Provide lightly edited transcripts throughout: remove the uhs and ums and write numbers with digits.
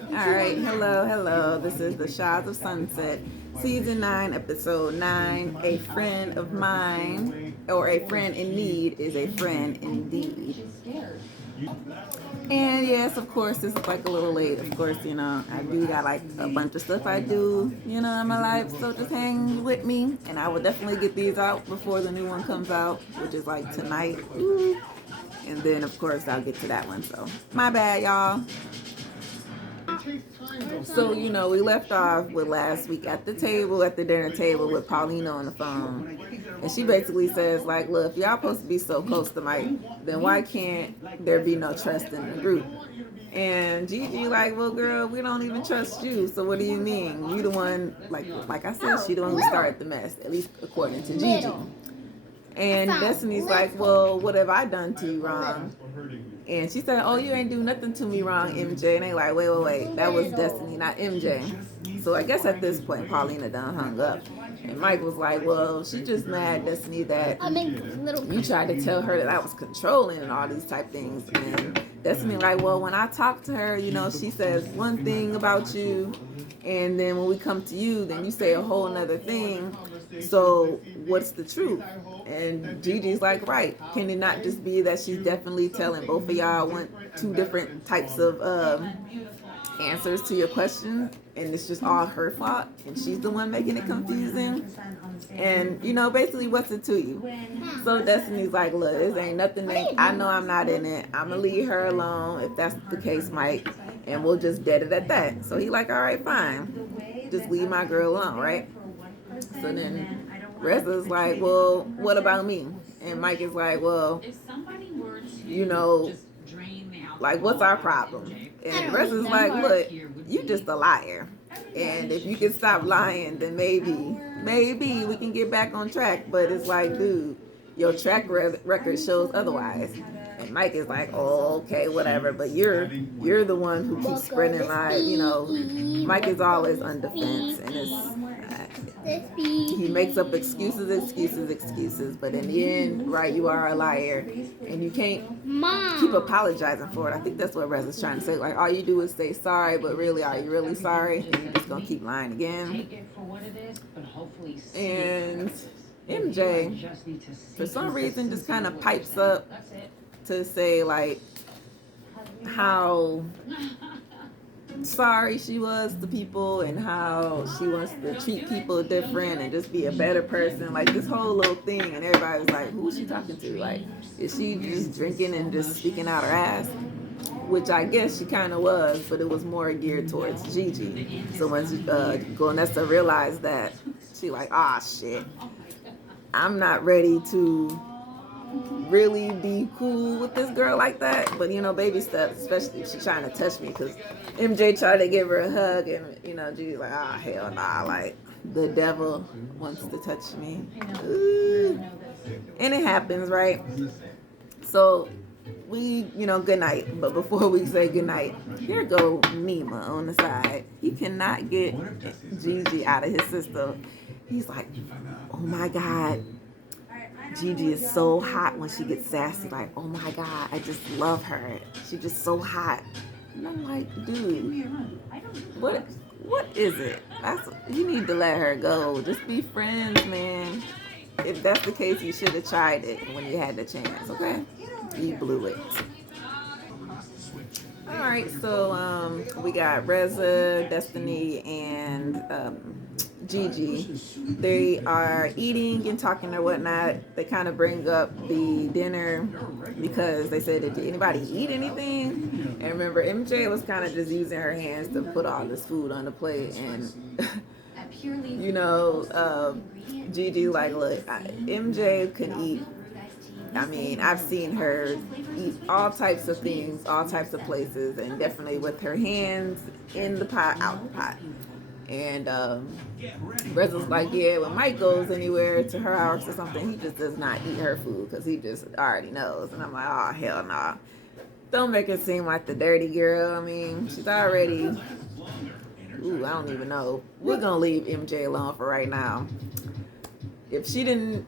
All right, hello. This is the Shahs of Sunset, Season 9, Episode 9. A friend of mine, or a friend in need, is a friend indeed. And yes, of course, this is like a little late. Of course, I do got like a bunch of stuff I do, in my life. So just hang with me. And I will definitely get these out before the new one comes out, which is like tonight. Ooh. And then, of course, I'll get to that one. So, my bad, y'all. So, we left off with last week at the dinner table with Paulina on the phone. And she basically says, like, look, if y'all supposed to be so close to Mike, then why can't there be no trust in the group? And Gigi like, well, girl, we don't even trust you. So what do you mean? You the one, like I said, she the one who started the mess, at least according to Gigi. And Destiny's like, well, what have I done to you wrong? And she said, oh, you ain't do nothing to me wrong, MJ. And they like, wait, that was Destiny, not MJ. So I guess at this point, Paulina done hung up. And Mike was like, well, she just mad, Destiny, that you tried to tell her that I was controlling and all these type things. And Destiny like, well, when I talk to her, she says one thing about you. And then when we come to you, then you say a whole nother thing. So what's the truth? And Gigi's like, right, can it not just be that she's definitely telling both of y'all want two different types of answers to your question, and it's just all her fault, and she's the one making it confusing? And basically, what's it to you? So Destiny's like, look, this ain't nothing. I know I'm not in it. I'm gonna leave her alone if that's the case, Mike, and we'll just dead it at that. So he like, all right, fine, just leave my girl alone, right? So then Reza's like, well, what about me? And Mike is like, well, like, what's our problem? And Reza's like, look, you just a liar. And if you can stop lying, then maybe we can get back on track. But it's like, dude, your track record shows otherwise. And Mike is like, oh, okay, whatever. But you're the one who keeps spreading lies. Mike is always on defense, and he makes up excuses. But in the end, right, you are a liar, and you can't keep apologizing for it. I think that's what Reza's trying to say. Like, all you do is say sorry, but really, are you really sorry? And you're just gonna keep lying again. And MJ, for some reason, just kind of pipes up to say like how sorry she was to people and how she wants to treat people different and just be a better person, like this whole little thing. And everybody was like, who's she talking to? Like, is she just drinking and just speaking out her ass? Which I guess she kind of was, but it was more geared towards Gigi. So when Gonessa realized that, she like, shit, I'm not ready to really be cool with this girl like that. But baby steps, especially if she's trying to touch me, because MJ tried to give her a hug, and Gigi's like, hell nah, like the devil wants to touch me. Ooh. And it happens, right? So we, good night. But before we say good night, here go Nima on the side. He cannot get Gigi out of his system. He's like, oh my God, Gigi is so hot when she gets sassy. Like, oh my God, I just love her. She's just so hot. And I'm like, dude, what is it? You need to let her go. Just be friends, man. If that's the case, you should have tried it when you had the chance, okay? You blew it. All right, so we got Reza, Destiny, and Gigi. They are eating and talking or whatnot. They kind of bring up the dinner because they said, did anybody eat anything? And remember, MJ was kind of just using her hands to put all this food on the plate. And, Gigi like, look, MJ can eat. I mean, I've seen her eat all types of things, all types of places, and definitely with her hands in the pot, out the pot. And Reza's like, yeah, when Mike goes anywhere to her house or something, he just does not eat her food because he just already knows. And I'm like, oh, hell nah. Don't make her seem like the dirty girl. I mean, she's already, I don't even know. We're going to leave MJ alone for right now. If she didn't,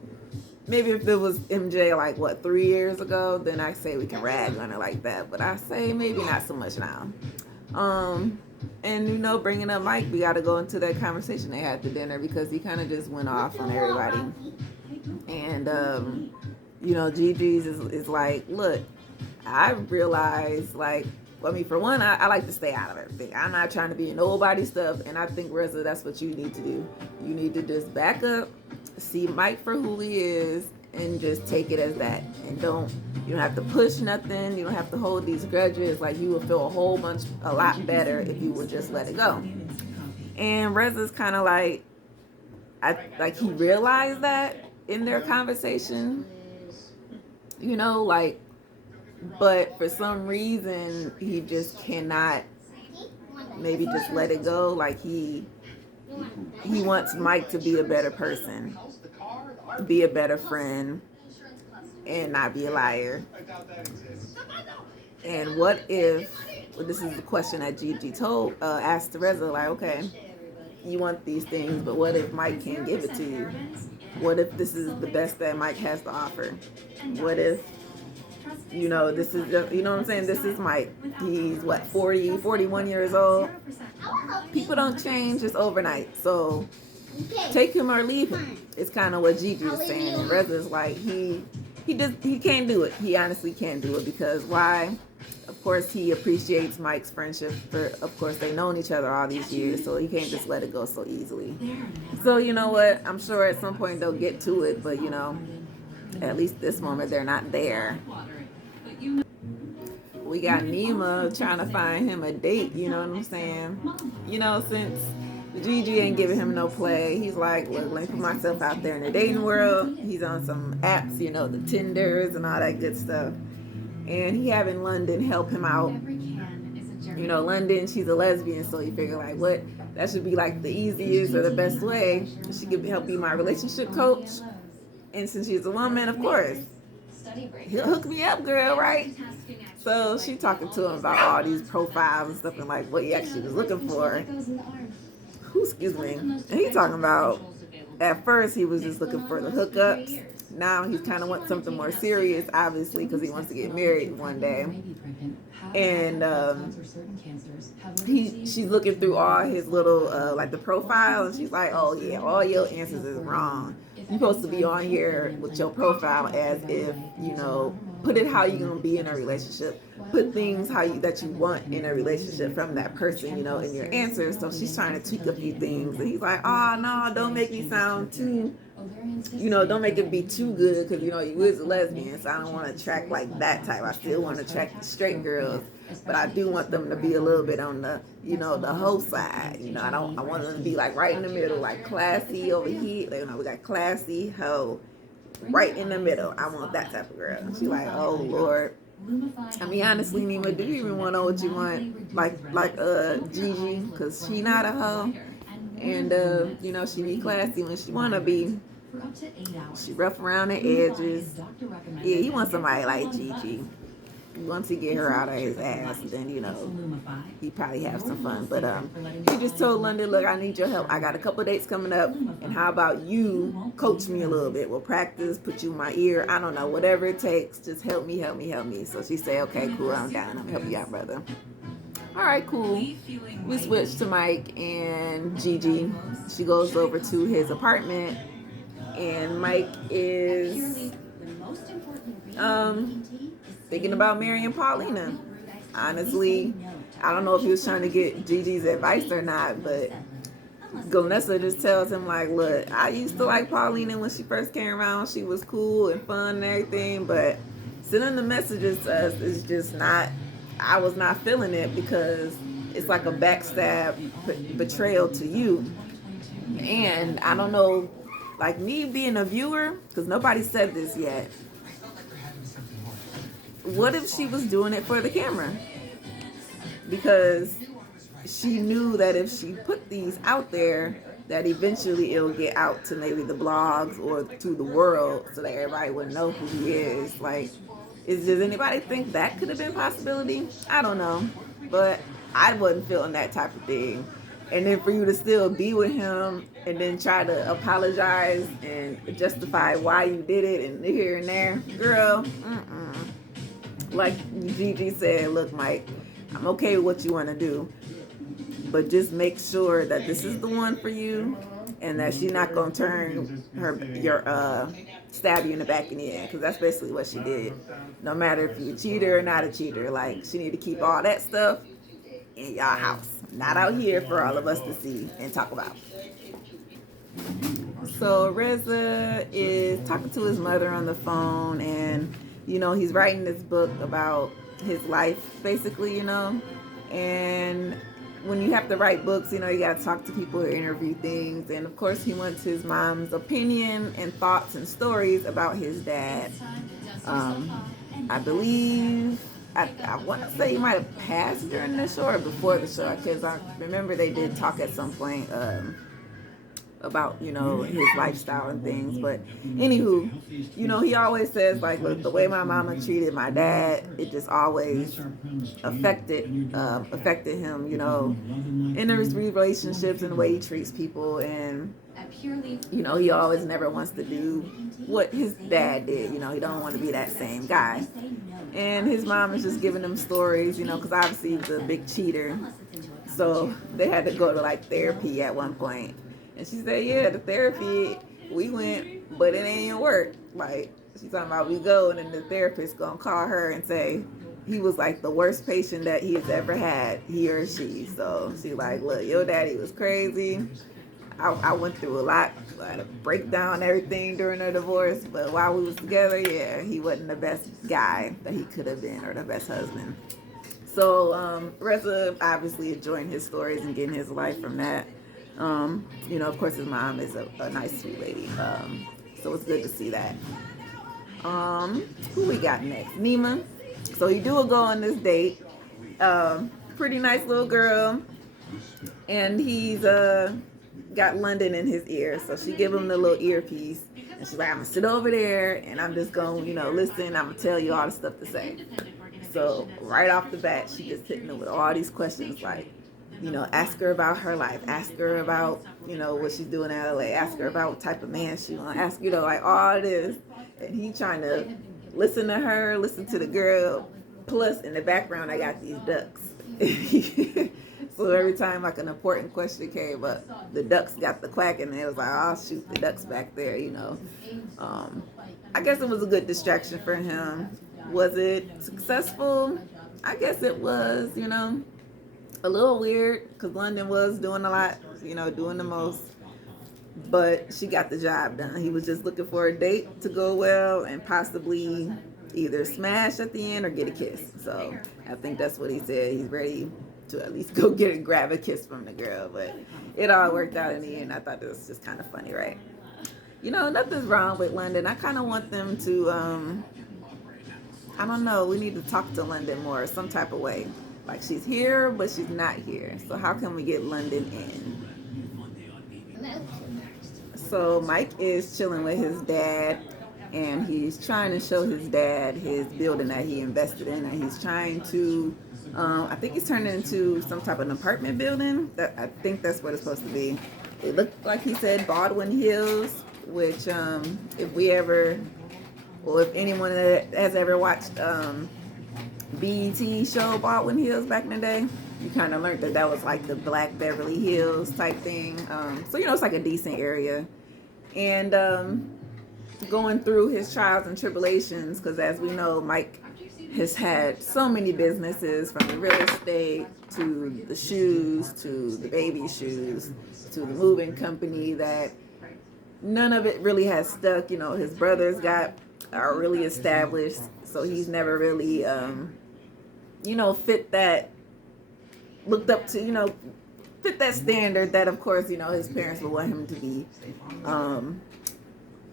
maybe if it was MJ like, 3 years ago, then I say we can rag on her like that. But I say maybe not so much now. And bringing up Mike, we got to go into that conversation they had at the dinner because he kind of just went off on everybody. And Gigi's is like, look, I realize, like, I mean, for one, I like to stay out of everything. I'm not trying to be in nobody's stuff, and I think, Reza, that's what you need to do. You need to just back up, see Mike for who he is, and just take it as that. And you don't have to push nothing. You don't have to hold these grudges. Like, you will feel a lot better if you would just let it go. And Reza's kind of like he realized that in their conversation, but for some reason he just cannot maybe just let it go. Like he wants Mike to be a better person, be a better friend, and not be a liar. And what if, this is the question that Gigi asked Reza, like, okay, you want these things, but what if Mike can't give it to you? What if this is the best that Mike has to offer? What if, this is just, what I'm saying? This is Mike. He's 41 years old. People don't change just overnight. So take him or leave him. It's kind of what Gigi was saying. And Reza's like, he can't do it. He honestly can't do it because why? Of course, he appreciates Mike's friendship. Of course, they've known each other all these years, so he can't just let it go so easily. So you know what? I'm sure at some point they'll get to it, but at least this moment they're not there. We got Nima trying to find him a date, you know what I'm saying? Since Gigi ain't giving him no play, he's like, look, let me put myself out there in the dating world. He's on some apps, the Tinders and all that good stuff. And he having London help him out. London, she's a lesbian, so he figured like, what? That should be like the easiest or the best way. She could help be my relationship coach. And since she's a woman, of course, he'll hook me up, girl, right? So she talking to him about all these profiles and stuff and like what he actually was looking for. Excuse me. And he talking about, at first he was just looking for the hookups. Now he's kind of wants something more serious, obviously, because he wants to get married one day. And she's looking through all his little, like the profile, and she's like, oh yeah, all your answers is wrong. You're supposed to be on here with your profile as if, put it how you're going to be in a relationship. Put things that you want in a relationship from that person, in your answers. So she's trying to tweak a few things. And he's like, oh, no, don't make me sound too, don't make it be too good because, you is a lesbian. So I don't want to attract like that type. I still want to attract straight girls. But I do want them to be a little bit on the, the hoe side. I want them to be like right in the middle, like classy over here. We got classy, hoe, right in the middle. I want that type of girl. She's like, oh Lord. I mean, honestly, Nima, do you even want to know what you want? Like Gigi, because she not a hoe. And, she be classy when she want to be. She rough around the edges. Yeah, he wants somebody like Gigi. Once he get her out of his ass, then he probably have some fun. But he just told London, look, I need your help. I got a couple dates coming up, and how about you coach me a little bit? We'll practice, put you in my ear. I don't know, whatever it takes. Just help me. So she say, okay, cool, I'm down. I'm help you out, brother. All right, cool. We switch to Mike and Gigi. She goes over to his apartment, and Mike is thinking about marrying Paulina. Honestly, I don't know if he was trying to get Gigi's advice or not, but Gonessa just tells him like, look, I used to like Paulina when she first came around. She was cool and fun and everything, but sending the messages to us is just not, I was not feeling it because it's like a backstab betrayal to you. And I don't know, like me being a viewer, because nobody said this yet, what if she was doing it for the camera? Because she knew that if she put these out there, that eventually it'll get out to maybe the blogs or to the world so that everybody would know who he is. Like, does anybody think that could have been a possibility? I don't know. But I wasn't feeling that type of thing. And then for you to still be with him and then try to apologize and justify why you did it and here and there, girl, like Gigi said, look, Mike, I'm okay with what you want to do, but just make sure that this is the one for you, and that she's not gonna turn your stab you in the back of the head, because that's basically what she did. No matter if you're a cheater or not a cheater, like, she need to keep all that stuff in y'all house, not out here for all of us to see and talk about. So Reza is talking to his mother on the phone, and he's writing this book about his life, basically, and when you have to write books, you got to talk to people or interview things, and of course he wants his mom's opinion and thoughts and stories about his dad. I believe I want to say he might have passed during the show or before the show, because I remember they did talk at some point about his lifestyle and things. But anywho, he always says, like, look, the way my mama treated my dad, it just always affected him, in his relationships and the way he treats people. And he always never wants to do what his dad did. He don't want to be that same guy. And his mom is just giving them stories, because obviously he was a big cheater, so they had to go to like therapy at one point. And she said, yeah, the therapy, we went, but it ain't work. Like, she's talking about, we go, and then the therapist gonna call her and say he was like the worst patient that he has ever had, he or she. So she like, look, your daddy was crazy. I went through a lot. I had to break down everything during our divorce, but while we was together, yeah, he wasn't the best guy that he could have been, or the best husband. So Reza obviously enjoying his stories and getting his life from that. Of course, his mom is a nice, sweet lady. So it's good to see that. Who we got next? Nima. So he do go on this date. Pretty nice little girl. And he's got London in his ear. So she give him the little earpiece. And she's like, I'm going to sit over there and I'm just going to, listen. I'm going to tell you all the stuff to say. So right off the bat, she just hitting him with all these questions, like, ask her about her life, ask her about, what she's doing in LA, ask her about what type of man she wants, ask, like all this. And he trying to listen to her, listen to the girl. Plus, in the background, I got these ducks. So every time like an important question came up, the ducks got the quacking, and it was like, oh shoot, the ducks back there, I guess it was a good distraction for him. Was it successful? I guess it was, a little weird, because London was doing a lot, doing the most. But she got the job done. He was just looking for a date to go well and possibly either smash at the end or get a kiss. So I think that's what he said. He's ready to at least go grab a kiss from the girl. But it all worked out in the end. I thought this was just kind of funny, right? Nothing's wrong with London. I kind of want them to, I don't know, we need to talk to London more, some type of way. Like, she's here, but she's not here. So how can we get London in? So Mike is chilling with his dad, and he's trying to show his dad his building that he invested in, and he's trying to, I think he's turning it into some type of an apartment building. I think that's what it's supposed to be. It looked like he said Baldwin Hills, which if anyone that has ever watched BET show Baldwin Hills back in the day, you kind of learned that was like the Black Beverly Hills type thing. So it's like a decent area. And going through his trials and tribulations, because as we know, Mike has had so many businesses, from the real estate to the shoes to the baby shoes to the moving company, that none of it really has stuck. His brothers are really established, so he's never really fit that, looked up to, fit that standard that, of course, his parents would want him to be.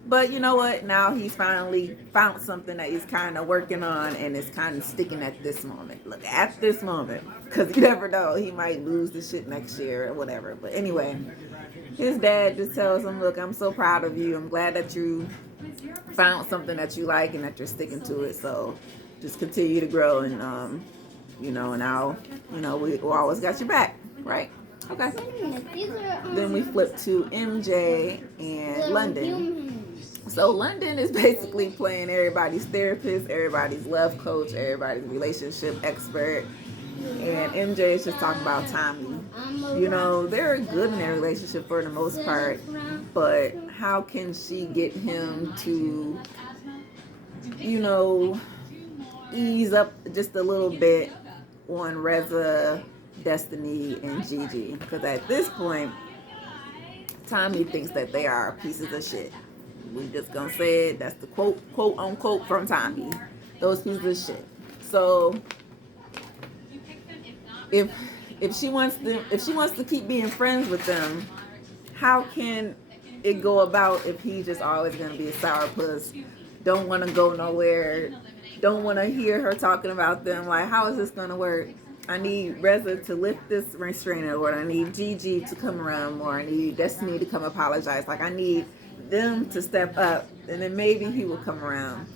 But you know what? Now he's finally found something that he's kind of working on, and it's kind of sticking at this moment. Look, at this moment, because you never know, he might lose the shit next year or whatever. But anyway, his dad just tells him, look, I'm so proud of you. I'm glad that you found something that you like and that you're sticking to it. So just continue to grow, and now, we always got your back, right? Okay. Then we flip to MJ and London. So London is basically playing everybody's therapist, everybody's love coach, everybody's relationship expert. And MJ is just talking about Tommy. You know, they're good in their relationship for the most part, but how can she get him to, you know, ease up just a little bit on Reza, Destiny, and Gigi? Because at this point, Tommy thinks that they are pieces of shit. We just gonna say it. That's the quote unquote from Tommy. Those pieces of shit. So if she wants to keep being friends with them, how can it go about if he's just always gonna be a sourpuss? Don't want to go nowhere. Don't want to hear her talking about them. Like, how is this gonna work? I need Reza to lift this restraining order. I need Gigi to come around more. I need Destiny to come apologize. Like, I need them to step up, and then maybe he will come around.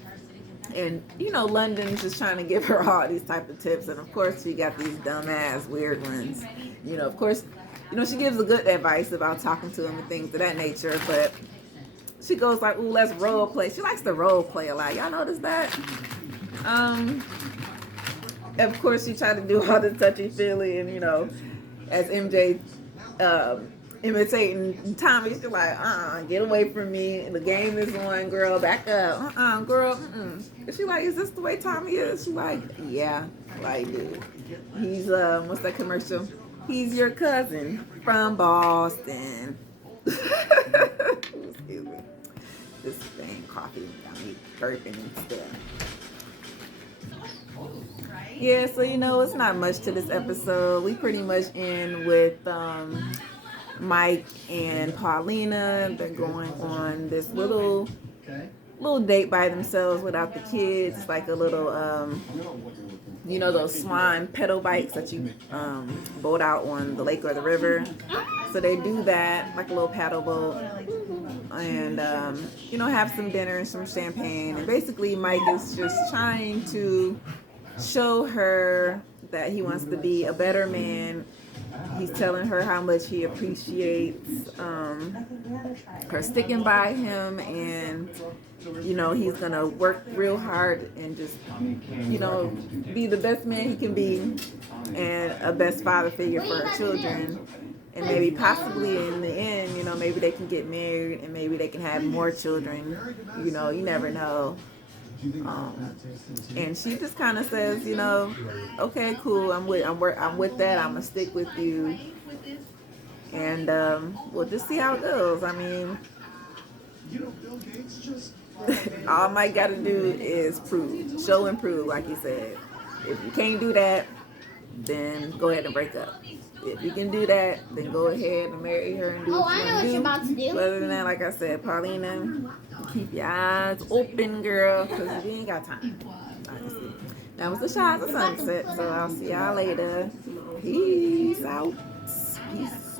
And you know, London's just trying to give her all these type of tips, and of course she got these dumbass weird ones. You know, of course, you know, she gives a good advice about talking to him and things of that nature, but she goes like, "Ooh, let's role play." She likes to role play a lot. Y'all notice that? Of course, she tried to do all the touchy feely, and you know, as MJ imitating Tommy, she's like, get away from me. The game is on, girl. Back up. Girl. And she like, is this the way Tommy is? She like, yeah, like, dude. He's, what's that commercial? He's your cousin from Boston. Excuse me. This thing, coffee, got me burping and stuff. Yeah, so you know, it's not much to this episode. We pretty much end with Mike and Paulina. They're going on this little date by themselves without the kids. It's like a little you know, those swan pedal bikes that you boat out on the lake or the river. So they do that, like a little paddle boat, and you know, have some dinner and some champagne. And basically Mike is just trying to show her that he wants to be a better man. He's telling her how much he appreciates her sticking by him, and you know, he's gonna work real hard and just, you know, be the best man he can be, and a best father figure for her children. And maybe possibly in the end, you know, maybe they can get married and maybe they can have more children. You know, you never know. And she just kind of says, you know, okay, cool, I'm with that. I'm gonna stick with you, and we'll just see how it goes. I mean, all Mike got to do is show and prove, like he said. If you can't do that, then go ahead and break up. If you can do that, then go ahead and marry her and do what you want to do. About to do. But other than that, like I said, Paulina, keep your eyes open, girl, because you ain't got time. Honestly. That was the Shahs of Sunset, so I'll see y'all later. Peace out. Peace.